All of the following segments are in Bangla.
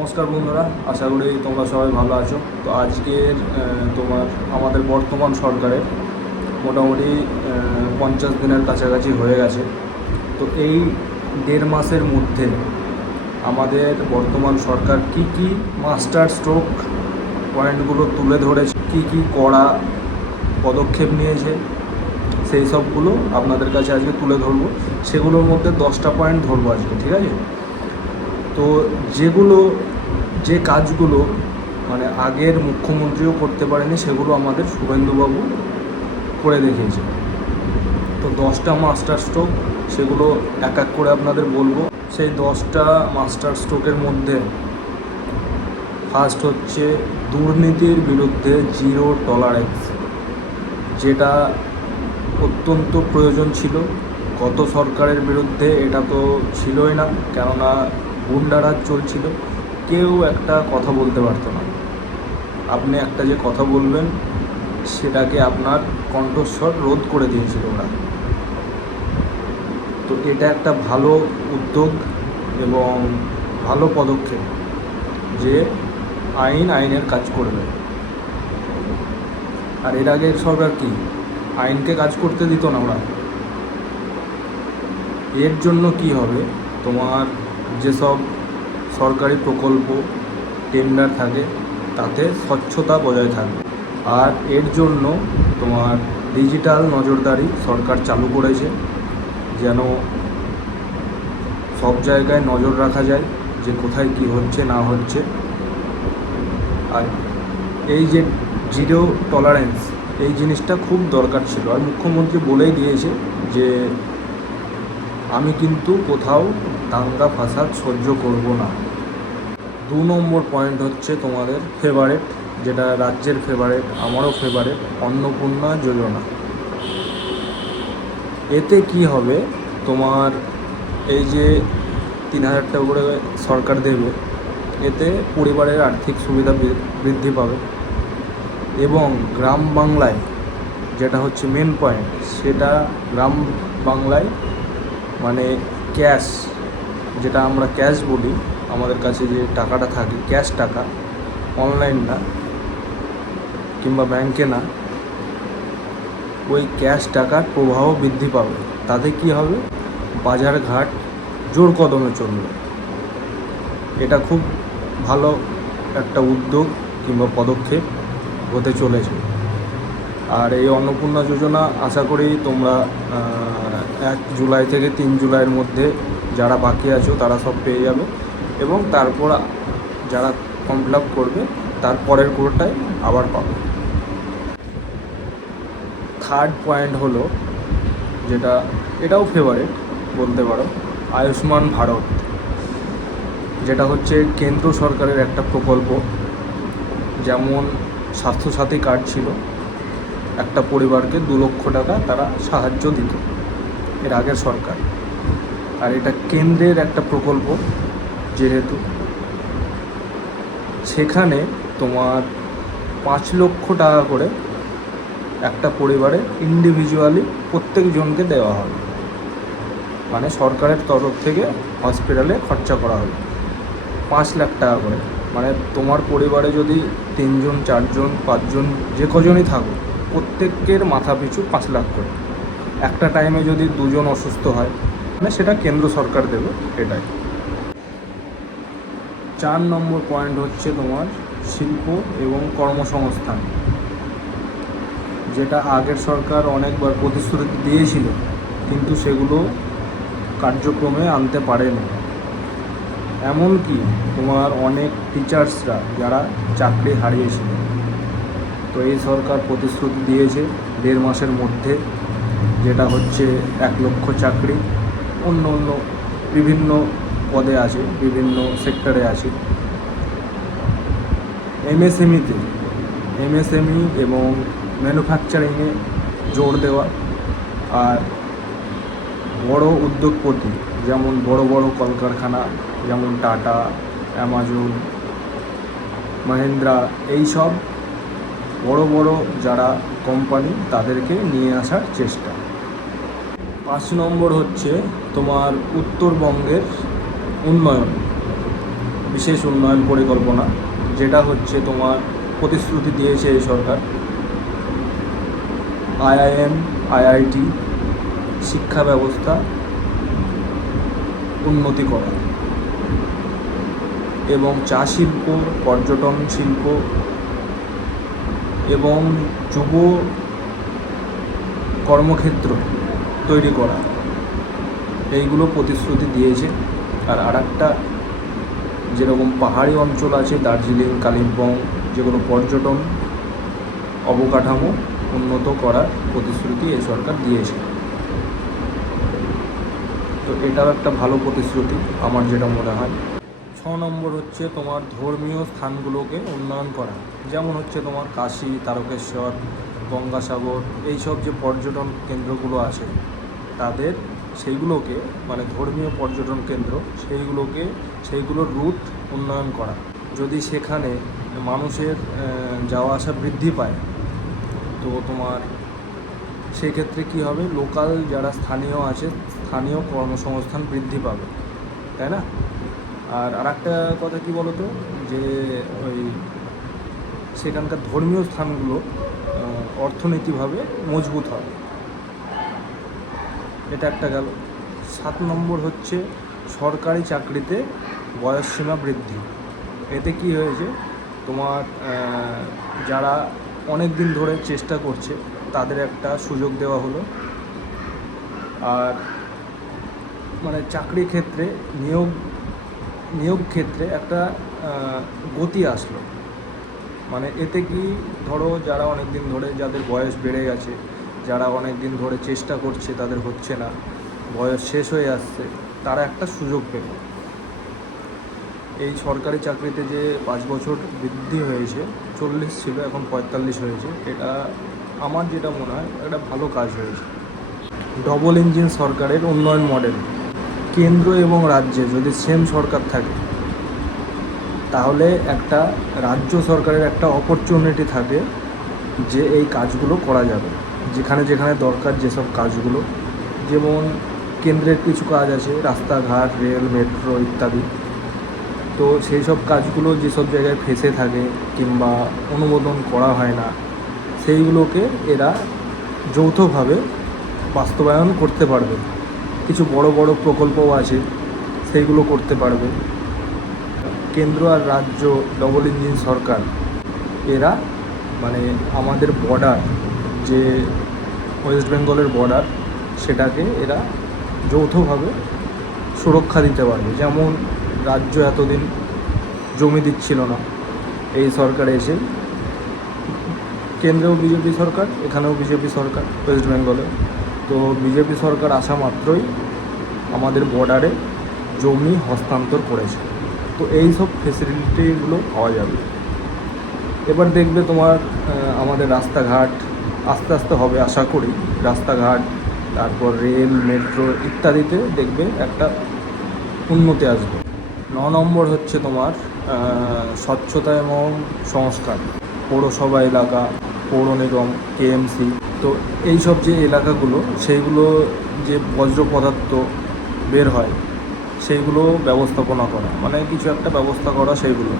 নমস্কার বন্ধুরা, আশা করি তোমরা সবাই ভালো আছো। তো আজকের আমাদের বর্তমান সরকারের মোটামুটি 50 দিনের কাছাকাছি হয়ে গেছে। তো এই 1.5 মাসের মধ্যে আমাদের বর্তমান সরকার কি মাস্টার স্ট্রোক পয়েন্টগুলো তুলে ধরেছে, কি কড়া পদক্ষেপ নিয়েছে, সেই সবগুলো আপনাদের কাছে আজকে তুলে ধরবো। সেগুলোর মধ্যে 10টা পয়েন্ট ধরবো আজকে, ঠিক আছে? তো যে কাজগুলো মানে আগের মুখ্যমন্ত্রীও করতে পারেনি, সেগুলো আমাদের শুভেন্দুবাবু করে দেখিয়েছে। তো 10টা মাস্টার স্ট্রোক, সেগুলো এক এক করে আপনাদের বলবো। সেই 10টা মাস্টার স্ট্রোকের মধ্যে ফার্স্ট হচ্ছে দুর্নীতির বিরুদ্ধে জিরো টলারেন্স, যেটা অত্যন্ত প্রয়োজন ছিল। গত সরকারের বিরুদ্ধে এটা তো ছিলই না, কেননা গুন্ডারাজ চলছিল, কেউ একটা কথা বলতে পারতো না। আপনি একটা যে কথা বলবেন সেটাকে আপনার কণ্ঠস্বর রোধ করে দিয়েছিল ওরা। তো এটা একটা ভালো উদ্যোগ এবং ভালো পদক্ষেপ যে আইনের কাজ করবে। আর এর আগের সরকার কি আইনকে কাজ করতে দিত না ওরা। এর জন্য কি হবে, তোমার যেসব সরকারি প্রকল্প টেন্ডার থাকে তাতে স্বচ্ছতা বজায় থাকবে। আর এর জন্য তোমার ডিজিটাল নজরদারি সরকার চালু করেছে, যেন সব জায়গায় নজর রাখা যায় যে কোথায় কি হচ্ছে না হচ্ছে। আর এই যে জিরো টলারেন্স, এই জিনিসটা খুব দরকার ছিল। আর মুখ্যমন্ত্রী বলেই দিয়েছে যে আমি কিন্তু কোথাও দাঙ্গা ফাসাদ সহ্য করব না। 2 নম্বর পয়েন্ট হচ্ছে তোমাদের ফেভারেট, যেটা রাজ্যের ফেভারেট, আমারও ফেভারেট, অন্নপূর্ণা যোজনা। এতে কি হবে, তোমার এই যে 3000 টাকা করে সরকার দেবে, এতে পরিবারের আর্থিক সুবিধা বৃদ্ধি পাবে। এবং গ্রাম বাংলায়, যেটা হচ্ছে মেন পয়েন্ট, সেটা গ্রাম বাংলায় মানে ক্যাশ, যেটা আমরা ক্যাশ বলি, আমাদের কাছে যে টাকাটা থাকে ক্যাশ টাকা, অনলাইন না কিংবা ব্যাংকে না, ওই ক্যাশ টাকার প্রবাহ বৃদ্ধি পাবে। তাতে কি হবে, বাজারঘাট জোর কদমে চলবে। এটা খুব ভালো একটা উদ্যোগ কিংবা পদক্ষেপ হতে চলেছে। আর এই অন্নপূর্ণা যোজনা আশা করি তোমরা 1 জুলাই থেকে 3 জুলাইয়ের মধ্যে যারা বাকি আছো তারা সব পেয়ে যাবে, এবং তারপর যারা ফর্ম ফিল আপ করবে তার পরের কোটায় আবার পাবে। থার্ড পয়েন্ট হলো, যেটা এটাও ফেভারিট বলতে পারো, আয়ুষ্মান ভারত, যেটা হচ্ছে কেন্দ্র সরকারের একটা প্রকল্প। যেমন স্বাস্থ্যসাথী কার্ড ছিল, একটা পরিবারকে 2 লক্ষ টাকা তারা সাহায্য দিত এর আগের সরকার। আর এটা কেন্দ্রের একটা প্রকল্প, যেহেতু সেখানে তোমার 5 লক্ষ টাকা করে একটা পরিবারে ইন্ডিভিজুয়ালি প্রত্যেকজনকে দেওয়া হবে। মানে সরকারের তরফ থেকে হসপিটালে খরচা করা হবে 5 লাখ টাকা করে। মানে তোমার পরিবারে যদি 3 জন 4 জন 5 জন যে কজনই থাকো, প্রত্যেকের মাথা পিছু 5 লাখ করে। একটা টাইমে যদি 2 জন অসুস্থ হয়, মানে সেটা কেন্দ্র সরকার দেবে, এটাই। 4 নম্বর পয়েন্ট হচ্ছে তোমার শিল্প এবং কর্মসংস্থান, যেটা আগের সরকার অনেকবার প্রতিশ্রুতি দিয়েছিল, কিন্তু সেগুলো কার্যক্রমে আনতে পারেনি। এমনকি তোমার অনেক টিচার্সরা যারা চাকরি হারিয়েছিল, তো এই সরকার প্রতিশ্রুতি দিয়েছে 1.5 মাসের মধ্যে, যেটা হচ্ছে 1 লক্ষ চাকরি। অন্য বিভিন্ন পদে আছে, বিভিন্ন সেক্টরে আছে। এমএসএমই এবং ম্যানুফ্যাকচারিংয়ে জোর দেওয়া। আর বড় উদ্যোগপতি, যেমন বড় বড় কলকারখানা, যেমন টাটা, অ্যামাজন, মহিন্দ্রা, এই সব বড় বড় যারা কোম্পানি, তাদেরকে নিয়ে আসার চেষ্টা। 5 নম্বর হচ্ছে তোমার উত্তরবঙ্গের উন্নয়ন, বিশেষ উন্নয়ন পরিকল্পনা, যেটা হচ্ছে তোমার প্রতিশ্রুতি দিয়েছে এই সরকার। IIM, IIT শিক্ষা ব্যবস্থা উন্নতি করা এবং চা শিল্প, পর্যটন শিল্প এবং যুব কর্মক্ষেত্র তৈরি করা, এইগুলো প্রতিশ্রুতি দিয়েছে। আর আরেকটা, যেরকম পাহাড়ি অঞ্চল আছে দার্জিলিং, কালিম্পং, যেগুলো পর্যটন অবকাঠামো উন্নত করার প্রতিশ্রুতি এই সরকার দিয়েছে। তো এটাও একটা ভালো প্রতিশ্রুতি আমার যেটা মনে হয়। 6 নম্বর হচ্ছে তোমার ধর্মীয় স্থানগুলোকে উন্নয়ন করা, যেমন হচ্ছে তোমার কাশী, তারকেশ্বর, গঙ্গাসাগর, এইসব যে পর্যটন কেন্দ্রগুলো আছে তাদের সেইগুলোকে, মানে ধর্মীয় পর্যটন কেন্দ্র, সেইগুলোর রুট উন্নয়ন করা। যদি সেখানে মানুষের যাওয়া আসা বৃদ্ধি পায়, তো তোমার সেক্ষেত্রে কী হবে, লোকাল যারা স্থানীয় আছে, স্থানীয় কর্মসংস্থান বৃদ্ধি পাবে, তাই না? আর আরেকটা কথা কী বলো তো, যে ওই সেখানকার ধর্মীয় স্থানগুলো অর্থনৈতিকভাবে মজবুত হবে, এটা একটা গেল। 7 নম্বর হচ্ছে সরকারি চাকরিতে বয়সসীমা বৃদ্ধি। এতে কি হয়েছে, তোমার যারা অনেক দিন ধরে চেষ্টা করছে তাদের একটা সুযোগ দেওয়া হলো। আর মানে চাকরির ক্ষেত্রে নিয়োগ ক্ষেত্রে একটা গতি আসলো। মানে এতে কি, ধরো যারা অনেক দিন ধরে, যাদের বয়স বেড়ে গেছে, যারা অনেক দিন ধরে চেষ্টা করছে তাদের হচ্ছে না, বয়স শেষ হয়ে আসছে, তারা একটা সুযোগ পেল। এই সরকারি চাকরিতে যে 5 বছর বৃদ্ধি হয়েছে, 40 ছিল এখন 45 হয়েছে, এটা আমার যেটা মনে হয় একটা ভালো কাজ হয়েছে। ডবল ইঞ্জিন সরকারের উন্নয়ন মডেল, কেন্দ্র এবং রাজ্যে যদি সেম সরকার থাকে তাহলে একটা রাজ্য সরকারের একটা অপরচুনিটি থাকে যে এই কাজগুলো করা যাবে, যেখানে যেখানে দরকার যেসব কাজগুলো। যেমন কেন্দ্রের কিছু কাজ আছে, রাস্তাঘাট, রেল, মেট্রো ইত্যাদি। তো সেই সব কাজগুলো যেসব জায়গায় ফেঁসে থাকে কিংবা অনুমোদন করা হয় না, সেইগুলোকে এরা যৌথভাবে বাস্তবায়ন করতে পারবে। কিছু বড় বড় প্রকল্পও আছে, সেইগুলো করতে পারবে। কেন্দ্র আর রাজ্য ডবল ইঞ্জিন সরকার, এরা মানে আমাদের বর্ডার, যে ওয়েস্ট বেঙ্গলের বর্ডার, সেটাকে এরা যৌথভাবে সুরক্ষা দিতে পারবে। যেমন রাজ্য এতদিন জমি দিচ্ছিল না, এই সরকার এসে, কেন্দ্রেও বিজেপি সরকার, এখানেও বিজেপি সরকার ওয়েস্ট বেঙ্গলে, তো বিজেপি সরকার আসা মাত্রই আমাদের বর্ডারে জমি হস্তান্তর করেছে। তো এই সব ফেসিলিটিগুলো পাওয়া যাবে। এবার দেখবে তোমার আমাদের রাস্তাঘাট আস্তে আস্তে হবে, আশা করি রাস্তাঘাট, তারপর রেল, মেট্রো ইত্যাদিতে দেখবে একটা উন্নতি আসবে। 9 নম্বর হচ্ছে তোমার স্বচ্ছতা এবং সংস্কার, পৌরসভা এলাকা, পৌর নিগম, KMC। তো এই সব যে এলাকাগুলো, সেইগুলো যে বর্জ্য পদার্থ বের হয় সেইগুলো ব্যবস্থাপনা করা, মানে কিছু একটা ব্যবস্থা করা, সেইগুলো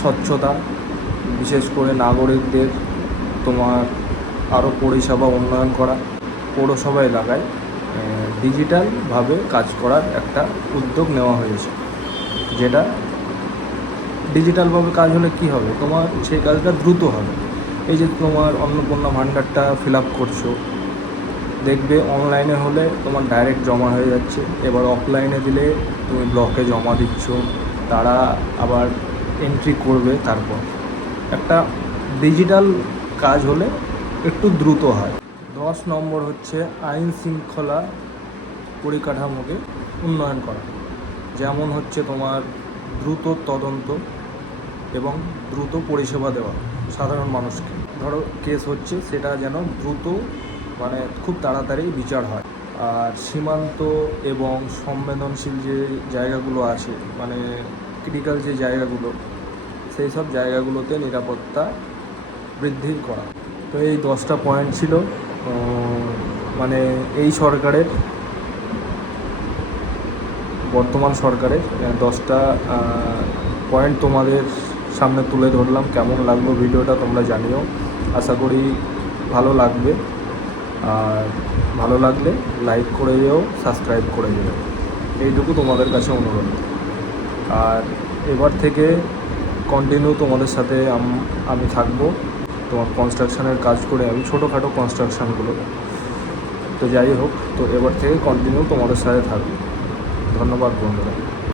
স্বচ্ছতা, বিশেষ করে নাগরিকদের তোমার আরও পরিষেবা উন্নয়ন করা। পৌরসভা এলাকায় ডিজিটালভাবে কাজ করার একটা উদ্যোগ নেওয়া হয়েছে, যেটা ডিজিটালভাবে কাজ হলে কি হবে, তোমার সেই কাজটা দ্রুত হবে। এই যে তোমার অন্নপূর্ণা ভাণ্ডারটা ফিল আপ করছো, দেখবে অনলাইনে হলে তোমার ডাইরেক্ট জমা হয়ে যাচ্ছে। এবার অফলাইনে দিলে তুমি ব্লকে জমা দিচ্ছ, তারা আবার এন্ট্রি করবে, তারপর একটা ডিজিটাল কাজ হলে একটু দ্রুত হয়। 10 নম্বর হচ্ছে আইন শৃঙ্খলা পরিকাঠামোকে উন্নয়ন করা, যেমন হচ্ছে তোমার দ্রুত তদন্ত এবং দ্রুত পরিষেবা দেওয়া সাধারণ মানুষকে। ধরো কেস হচ্ছে, সেটা যেন দ্রুত, মানে খুব তাড়াতাড়ি বিচার হয়। আর সীমান্ত এবং সংবেদনশীল যে জায়গাগুলো আছে, মানে ক্রিটিক্যাল যে জায়গাগুলো, সেই সব জায়গাগুলোতে নিরাপত্তা বৃদ্ধি করা। তো এই 10টা পয়েন্ট ছিল মানে এই সরকারের বর্তমান সরকারের 10টা পয়েন্ট তোমাদের সামনে তুলে ধরলাম। কেমন লাগলো ভিডিওটা তোমরা জানিও, আশা করি ভালো লাগবে। আর ভালো লাগলে লাইক করে যেও, সাবস্ক্রাইব করে যেও, এইটুকু তোমাদের কাছে অনুরোধ। আর এবার থেকে কন্টিনিউ তোমাদের সাথে আমি থাকবো, তোমার কনস্ট্রাকশানের কাজ করে আমি ছোটোখাটো কনস্ট্রাকশানগুলো। তো যাই হোক, তো এবার থেকে কন্টিনিউ তোমাদের সাথে থাকবো। ধন্যবাদ বন্ধুরা।